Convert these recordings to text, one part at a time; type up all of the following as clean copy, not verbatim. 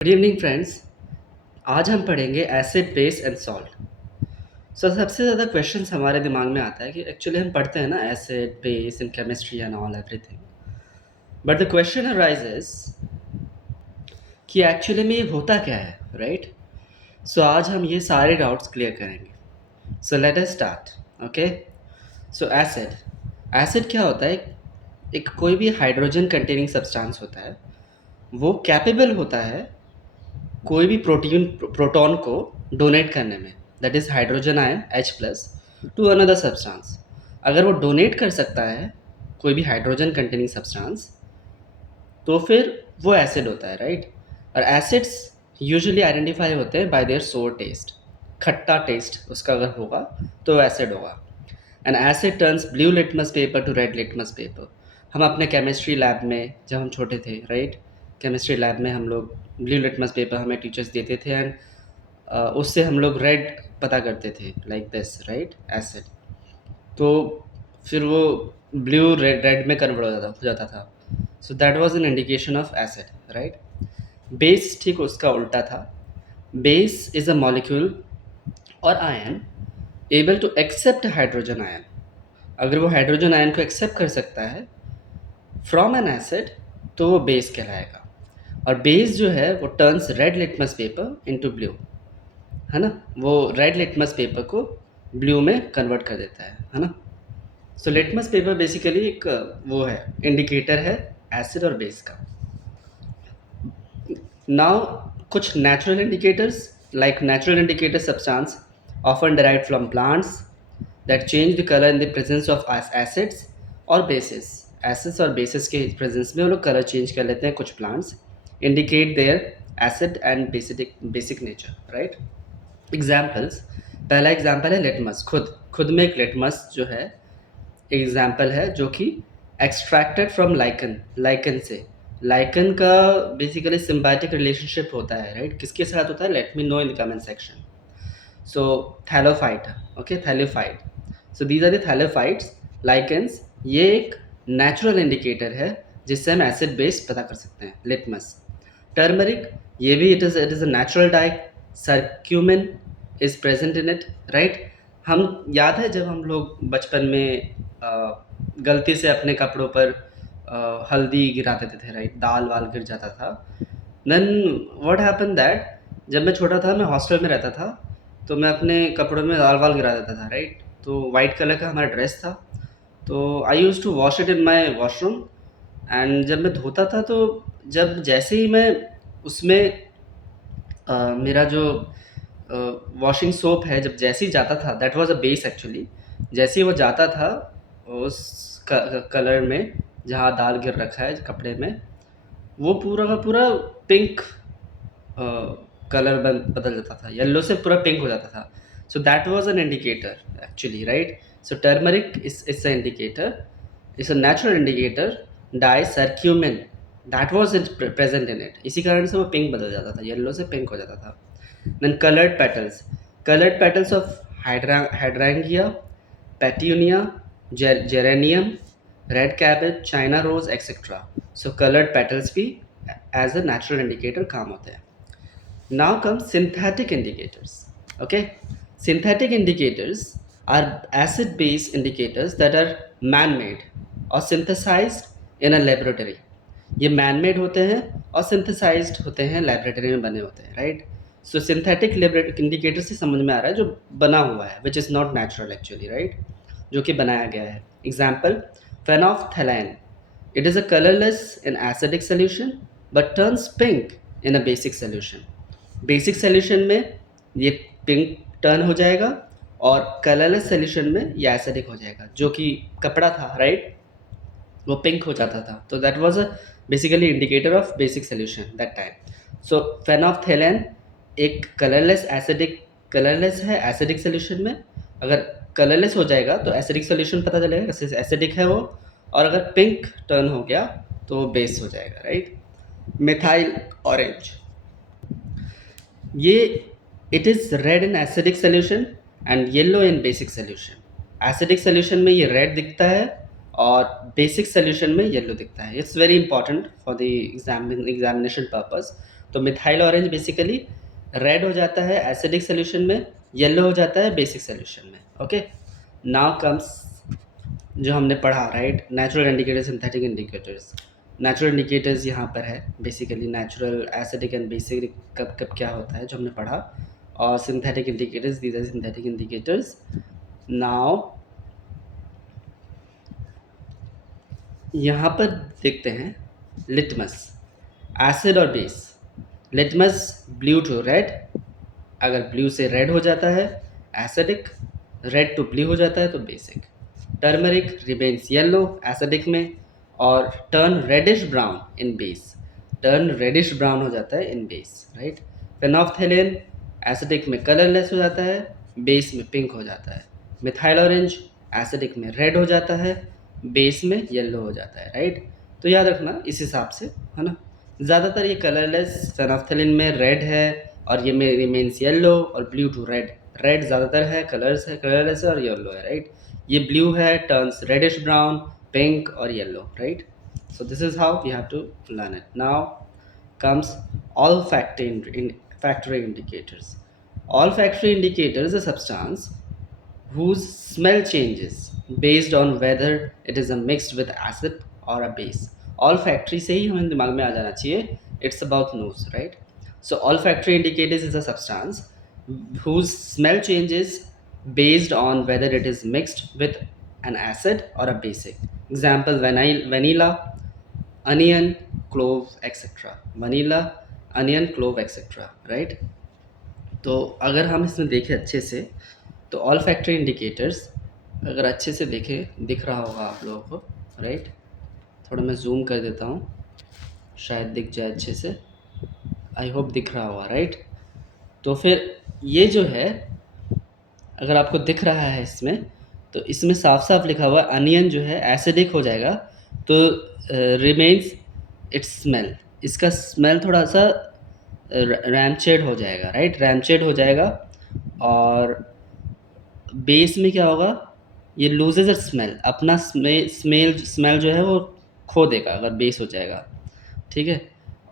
Good evening friends. आज हम पढ़ेंगे एसिड बेस एंड सॉल्ट। सबसे ज़्यादा क्वेश्चंस हमारे दिमाग में आता है कि एक्चुअली हम पढ़ते हैं ना acid base in chemistry and all everything, but the question arises कि एक्चुअली में ये होता क्या है, राइट? सो आज हम ये सारे डाउट्स क्लियर करेंगे। So let us start. Okay, सो एसिड एसिड क्या होता है? एक कोई भी हाइड्रोजन कंटेनिंग सब्सटेंस होता है, वो कैपेबल होता है कोई भी प्रोटॉन को डोनेट करने में, that is hydrogen ion H plus two another substance. अगर वो डोनेट कर सकता है कोई भी हाइड्रोजन कंटेनिंग सब्सटेंस, तो फिर वो एसिड होता है, राइट? और एसिड्स यूजुअली आइडेंटिफाई होते हैं बाय देयर सोर टेस्ट। खट्टा टेस्ट उसका अगर होगा तो एसिड होगा। And asset turns blue litmus paper two red litmus paper. हम अपने केमिस्ट्री लैब में जब हम छोटे थे, राइट, केमिस्ट्री लैब में हम लोग ब्लू लिटमस पेपर हमें टीचर्स देते थे, एंड उससे हम लोग रेड पता करते थे, लाइक दिस, राइट, एसिड। तो फिर वो ब्लू रेड रेड में कन्वर्ट हो जाता था। So that was an indication of acid, right? Base ठीक उसका उल्टा था। बेस इज अ मॉलिक्यूल और ion able to accept hydrogen ion. अगर वो हाइड्रोजन आयन को एक्सेप्ट कर सकता है फ्रॉम एन एसिड, तो वो बेस कहलाएगा। और बेस जो है वो turns red litmus paper into blue, है ना? वो रेड लिटमस पेपर को ब्लू में कन्वर्ट कर देता है ना? सो लिटमस पेपर बेसिकली एक वो है, इंडिकेटर है एसिड और बेस का। नाउ कुछ natural indicators, like natural indicator substance often derived from plants that change the colour in the presence of acids और बेसिस। एसिड्स और बेसिस के प्रेजेंस में वो लोग कलर चेंज कर लेते हैं कुछ plants, indicate their acid and basic nature, right? Examples, पहला एग्जाम्पल है लिटमस। खुद खुद में एक लिटमस जो है एग्जाम्पल है, जो कि एक्सट्रैक्टेड फ्रॉम लाइकन। लाइकन से, लाइकन का बेसिकली सिम्बायोटिक रिलेशनशिप होता है, राइट? किसके साथ होता है? Let me know in the comment section. So thallophyte, okay, thallophyte. So these are the thallophytes, lichens. ये एक नेचुरल इंडिकेटर है जिससे हम एसिड बेस पता कर सकते हैं, लिटमस। टर्मरिक, ये भी it is a natural dye. Curcumin is present in it, right? हम याद है जब हम लोग बचपन में गलती से अपने कपड़ों पर हल्दी गिरा देते थे, राइट? दाल वाल गिर जाता था। देन व्हाट हैपन दैट जब मैं छोटा था, मैं हॉस्टल में रहता था, तो मैं अपने कपड़ों में दाल वाल गिरा देता था, राइट? तो वाइट कलर का हमारा ड्रेस था, तो I use to wash it in my washroom. And जब मैं धोता था, तो जब जैसे ही मैं उसमें मेरा जो वॉशिंग सोप है, जब जैसे ही जाता था, that was a base actually. जैसे ही वो जाता था उस कलर में जहाँ दाल गिर रखा है कपड़े में, वो पूरा का पूरा पिंक कलर बदल जाता था, येलो से पूरा पिंक हो जाता था। So that was an indicator actually, right? So turmeric is a indicator, is a natural indicator. Dye curcumin, that was it present in it, इसी कारण से वो पिंक बदल जाता था, येलो से पिंक हो जाता था। Then colored petals of hydrangea, petunia, geranium, red cabbage, china rose, etc. So colored petals भी as a natural indicator काम होते हैं। Now comes synthetic indicators. Okay, synthetic indicators are acid base indicators that are man-made or synthesized in a laboratory. ये man made होते हैं और synthesized होते हैं, लेबोरेटरी में बने होते हैं, राइट? सो सिंथेटिक इंडिकेटर से समझ में आ रहा है जो बना हुआ है, which is not natural actually, right? जो कि बनाया गया है। Example, phenolphthalein, it is a colourless in acidic solution but turns pink in a basic solution. Basic solution में ये पिंक टर्न हो जाएगा और कलरलेस सोल्यूशन में ये एसिडिक हो जाएगा। जो कि कपड़ा था, राइट, वो पिंक हो जाता था। तो that was a basically indicator of basic solution that time. So phenolphthalein एक कलरलेस है एसिडिक सोल्यूशन में। अगर कलरलेस हो जाएगा तो एसिडिक सोल्यूशन पता चलेगा, एसिडिक है वो। और अगर पिंक टर्न हो गया तो वो बेस हो जाएगा, राइट? मिथाइल ऑरेंज, ये it is red in acidic solution and yellow in basic solution. Acidic solution में ये रेड दिखता है और बेसिक सोल्यूशन में येलो दिखता है। It's very important for the examination purpose. तो मिथाइल ऑरेंज बेसिकली रेड हो जाता है एसिडिक सोल्यूशन में, येलो हो जाता है बेसिक सोल्यूशन में. ओके, नाउ कम्स जो हमने पढ़ा, right, natural indicators, synthetic indicators. Natural indicators यहाँ पर है basically natural acidic and basic कब कब क्या होता है जो हमने पढ़ा. और synthetic indicators, these are synthetic indicators. Now यहाँ पर देखते हैं लिटमस, एसिड और base. Litmus blue to red, अगर ब्लू से रेड हो जाता है एसिडिक, रेड टू ब्लू हो जाता है तो basic. Turmeric remains yellow acidic में और turn reddish brown in base, turn reddish brown हो जाता है in base, right. Phenolphthalein acidic में कलरलेस हो जाता है, बेस में पिंक हो जाता है. मिथाइल ऑरेंज एसिडिक में रेड हो जाता है, बेस में येलो हो जाता है, राइट. तो याद रखना इस हिसाब से, है ना. ज़्यादातर ये कलरलेस फेनोफ्थेलिन में रेड है और ये में रिमेन्स येलो, और ब्लू टू रेड, रेड ज़्यादातर है, कलर्स है, कलरलेस है और येलो है, राइट. ये ब्लू है, टर्न्स रेडिश ब्राउन, पिंक और yellow, right. So this is how we have to learn it. Now comes olfactory indicators. Olfactory indicator is a substance whose smell changes based on whether it is a mixed with acid or a base. Olfactory से ही हमें दिमाग में आ जाना चाहिए. It's about nose, right? So olfactory indicators is a substance whose smell changes based on whether it is mixed with an acid or a basic. Example: vanilla, onion, clove, etc. Vanilla, onion, clove, etc. Right? तो अगर हम इसमें देखें अच्छे से, तो all factory indicators अगर अच्छे से देखें, दिख रहा होगा आप लोगों को, राइट. थोड़ा मैं जूम कर देता हूँ, शायद दिख जाए अच्छे से. आई होप दिख रहा होगा, राइट. तो फिर ये जो है, अगर आपको दिख रहा है इसमें, तो इसमें साफ साफ लिखा हुआ अनियन जो है एसिडिक हो जाएगा, तो रिमेन्स इट्स स्मेल, इसका स्मेल थोड़ा सा रैमचेड हो जाएगा, राइट, रैमचेड हो जाएगा. और बेस में क्या होगा, ये लूजेज इट्स स्मेल, अपना स्मेल जो है वो खो देगा अगर बेस हो जाएगा, ठीक है.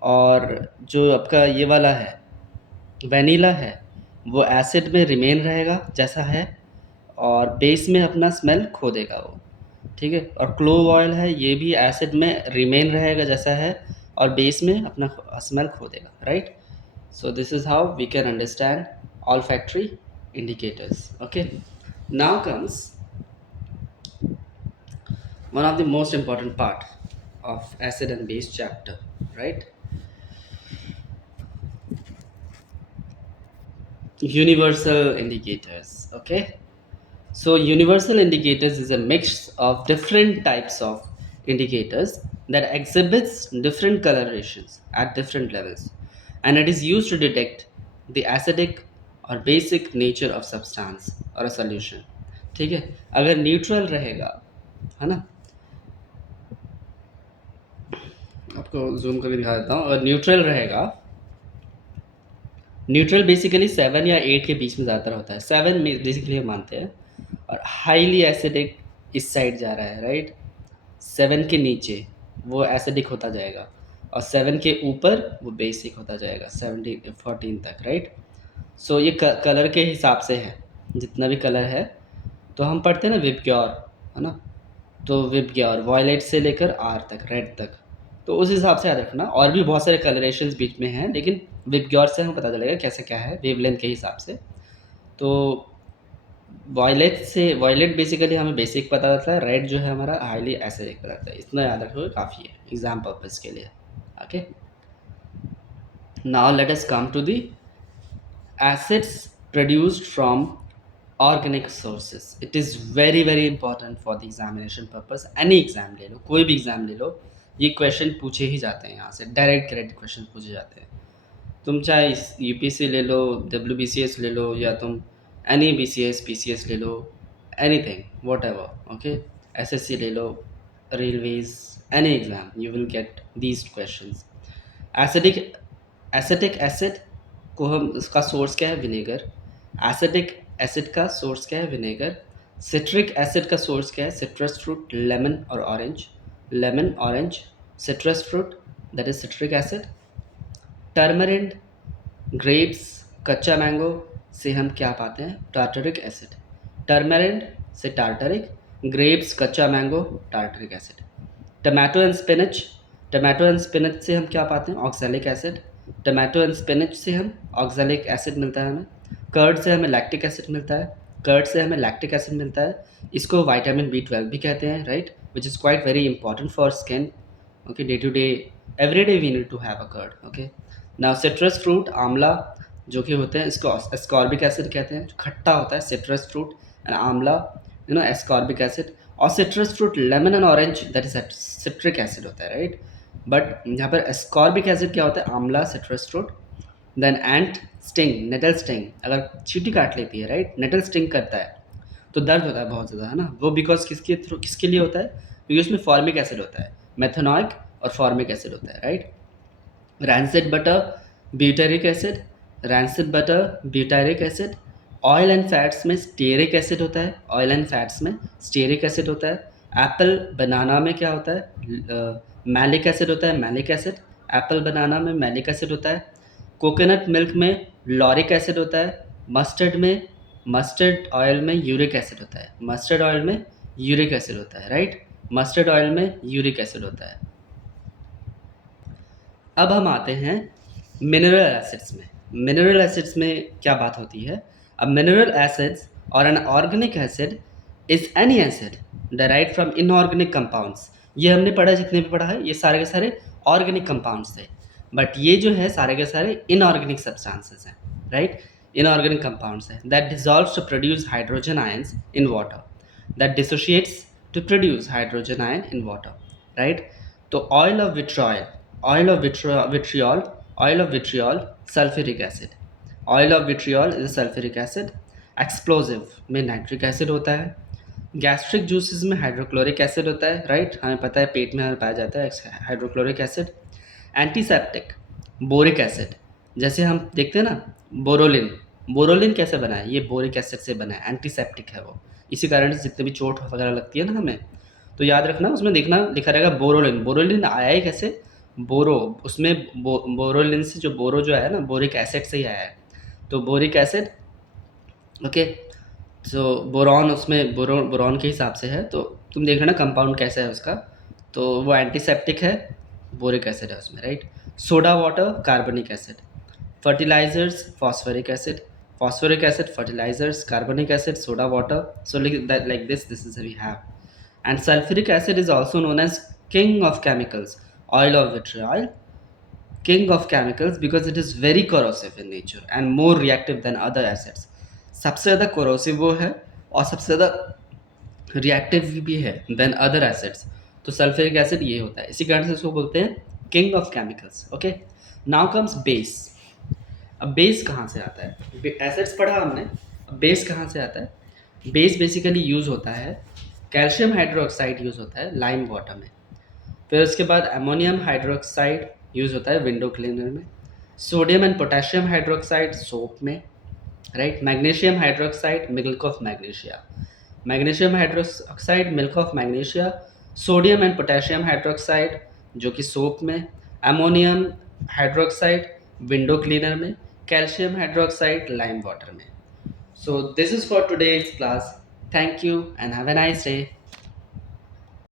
और जो आपका ये वाला है वैनिला है, वो एसिड में रिमेन रहेगा जैसा है, और बेस में अपना स्मेल खो देगा वो, ठीक है. और क्लोव ऑयल है, ये भी एसिड में रिमेन रहेगा जैसा है, और बेस में अपना स्मेल खो देगा, right. So this is how we can understand olfactory indicators. Okay, now comes one of the most important part of acid and base chapter, right? Universal indicators. Okay, so universal indicators is a mix of different types of indicators that exhibits different colorations at different levels, and it is used to detect the acidic or basic nature of substance or a solution. ठीक है, अगर neutral रहेगा, है ना, आपको zoom करके दिखा देता हूँ. अगर न्यूट्रल रहेगा, न्यूट्रल बेसिकली 7 या 8 के बीच में ज़्यादातर होता है. 7 में बेसिकली हम मानते हैं, और हाईली एसिडिक इस साइड जा रहा है, राइट. 7 के नीचे वो एसिडिक होता जाएगा, और 7 के ऊपर वो बेसिक होता जाएगा 14 तक, राइट. सो ये कलर के हिसाब से है, जितना भी कलर है. तो हम पढ़ते हैं ना विबग्योर, है ना, तो विबग्योर वॉयलेट से लेकर आर तक, रेड तक, तो उस हिसाब से याद रखना. और भी बहुत सारे कलरेशंस बीच में हैं, लेकिन विबग्योर से हमें पता चलेगा कैसे क्या है वेवलेंथ के हिसाब से. तो वॉयलेट बेसिकली हमें बेसिक पता चलता है, रेड जो है हमारा हाईली एसिडिक पता चलता है. इतना याद रखोगे काफ़ी है एग्जाम पर्पज़ के लिए. Okay, now let us come to the acids produced from organic sources. It is very very important for the examination purpose. Any exam ले लो, कोई भी एग्ज़ाम ले लो, ये क्वेश्चन पूछे ही जाते हैं यहाँ से, डायरेक्ट करेक्ट क्वेश्चन पूछे जाते हैं. तुम चाहे यूपीसी ले लो, WBCS ले लो, या तुम एनी BCS PCS ले लो, anything whatever. Okay, SSC ले लो, railways, any exam you will get these questions. Acetic acid को हम, उसका सोर्स क्या है, विनेगर. एसिडिक एसिड का सोर्स क्या है, विनेगर. सिट्रिक एसिड का सोर्स क्या है, सिट्रस फ्रूट, लेमन और orange. Lemon, orange, citrus fruit, that is citric acid. Tamarind, grapes, कच्चा मैंगो से हम क्या पाते हैं? Tartaric acid. टर्मरिंड से टार्टरिक, ग्रेप्स, कच्चा mango, tartaric acid. Tomato and spinach, tomato and spinach से हम क्या पाते हैं? Oxalic acid. Tomato and spinach से हम ऑक्सैलिक एसिड मिलता है हमें। कर्ड से हमें लैक्टिक एसिड मिलता है। कर्ड से हमें लैक्टिक एसिड मिलता है। इसको विटामिन B12 भी कहते हैं, right, which is quite very important for skin. Okay, day to day, every day we need to have a curd. Okay, now citrus fruit, amla जो कि होते हैं, इसको एस्कॉर्बिक एसिड कहते हैं, जो खट्टा होता है, सिट्रस फ्रूट एंड आंवला, एस्कॉर्बिक एसिड। और citrus fruit, lemon and orange, that is citric acid होता है, राइट। बट यहाँ पर एस्कॉर्बिक एसिड क्या होता है? आंवला, सिट्रस फ्रूट। देन एंट स्टिंग, नेटल स्टिंग, अगर चींटी काट लेती है, राइट, नेटल स्टिंग करता है तो दर्द होता है बहुत ज़्यादा, है ना। वो बिकॉज किसके लिए होता है? क्योंकि उसमें फॉर्मिक एसिड होता है, मेथनॉइक और फॉर्मिक एसिड होता है, right. Rancid butter, butyric acid, rancid butter, butyric acid. Oil and fats में स्टेरिक एसिड होता है, ऑयल एंड फैट्स में स्टेरिक एसिड होता है। एप्पल बनाना में क्या होता है? मैलिक एसिड होता है, मैलिक एसिड। एप्पल बनाना में मैलिक एसिड होता है। कोकोनट मिल्क में लॉरिक एसिड होता है। मस्टर्ड ऑयल में यूरिक एसिड होता है, मस्टर्ड ऑयल में यूरिक एसिड होता है, राइट। मस्टर्ड ऑयल में यूरिक एसिड होता है। अब हम आते हैं मिनरल एसिड्स में। मिनरल एसिड्स में क्या बात होती है? अब मिनरल एसिड्स और an organic acid is any acid derived from inorganic compounds. ये हमने पढ़ा, जितने भी पढ़ा है ये सारे के सारे ऑर्गेनिक कंपाउंड्स थे, बट ये जो है सारे के सारे इनऑर्गेनिक सब्सटेंसेस हैं, राइट। इनऑर्गेनिक कंपाउंड्स हैं that dissolves to produce hydrogen ions in water, that dissociates to produce hydrogen ion in water, right. तो oil of vitriol, oil of vitriol, oil of vitriol, sulfuric acid. Oil of vitriol is a sulfuric acid. Explosive में nitric acid होता है। Gastric juices में hydrochloric acid होता है, right, हमें पता है पेट में हमें पाया जाता है hydrochloric acid. Antiseptic, boric acid, जैसे हम देखते हैं ना बोरोलिन, बोरोलिन कैसे बना है? ये बोरिक एसिड से बना है, एंटीसेप्टिक है वो। इसी कारण से जितने भी चोट वगैरह लगती है ना हमें, तो याद रखना उसमें देखना लिखा रहेगा बोरोलिन। बोरोलिन आया ही कैसे? बोरो, उसमें बोरोलिन से, जो बोरो जो है ना, बोरिक एसिड से ही आया है, तो बोरिक एसिड। ओके, सो बोरॉन उसमें बोरॉन के हिसाब से है, तो तुम देख लेना कंपाउंड कैसा है उसका, तो वो एंटीसेप्टिक है, बोरिक एसिड है उसमें, right. Soda water, carbonic acid. Fertilizers, phosphoric acid, phosphoric acid, fertilizers, carbonic acid, soda water. So like this is we have. And sulfuric acid is also known as king of chemicals, oil of vitriol, king of chemicals because it is very corrosive in nature and more reactive than other acids. सबसे ज़्यादा corrosive वो है और सबसे ज़्यादा reactive भी है than other acids. तो sulfuric acid ये होता है, इसी कारण से इसको बोलते हैं king of chemicals. Okay, now comes base. अब बेस कहाँ से आता है? एसिड्स पढ़ा हमने, अब बेस कहाँ से आता है? बेस बेसिकली यूज़ होता है, कैल्शियम हाइड्रोक्साइड यूज़ होता है लाइम वाटर में, फिर उसके बाद अमोनियम हाइड्रोक्साइड यूज़ होता है विंडो क्लीनर में, sodium and potassium hydroxide soap में, right. Magnesium hydroxide, milk of magnesia, magnesium hydroxide, milk of magnesia, sodium and potassium hydroxide जो कि सोप में, अमोनियम हाइड्रोक्साइड विंडो क्लीनर में, calcium hydroxide lime water में. So this is for today's class. Thank you and have a nice day.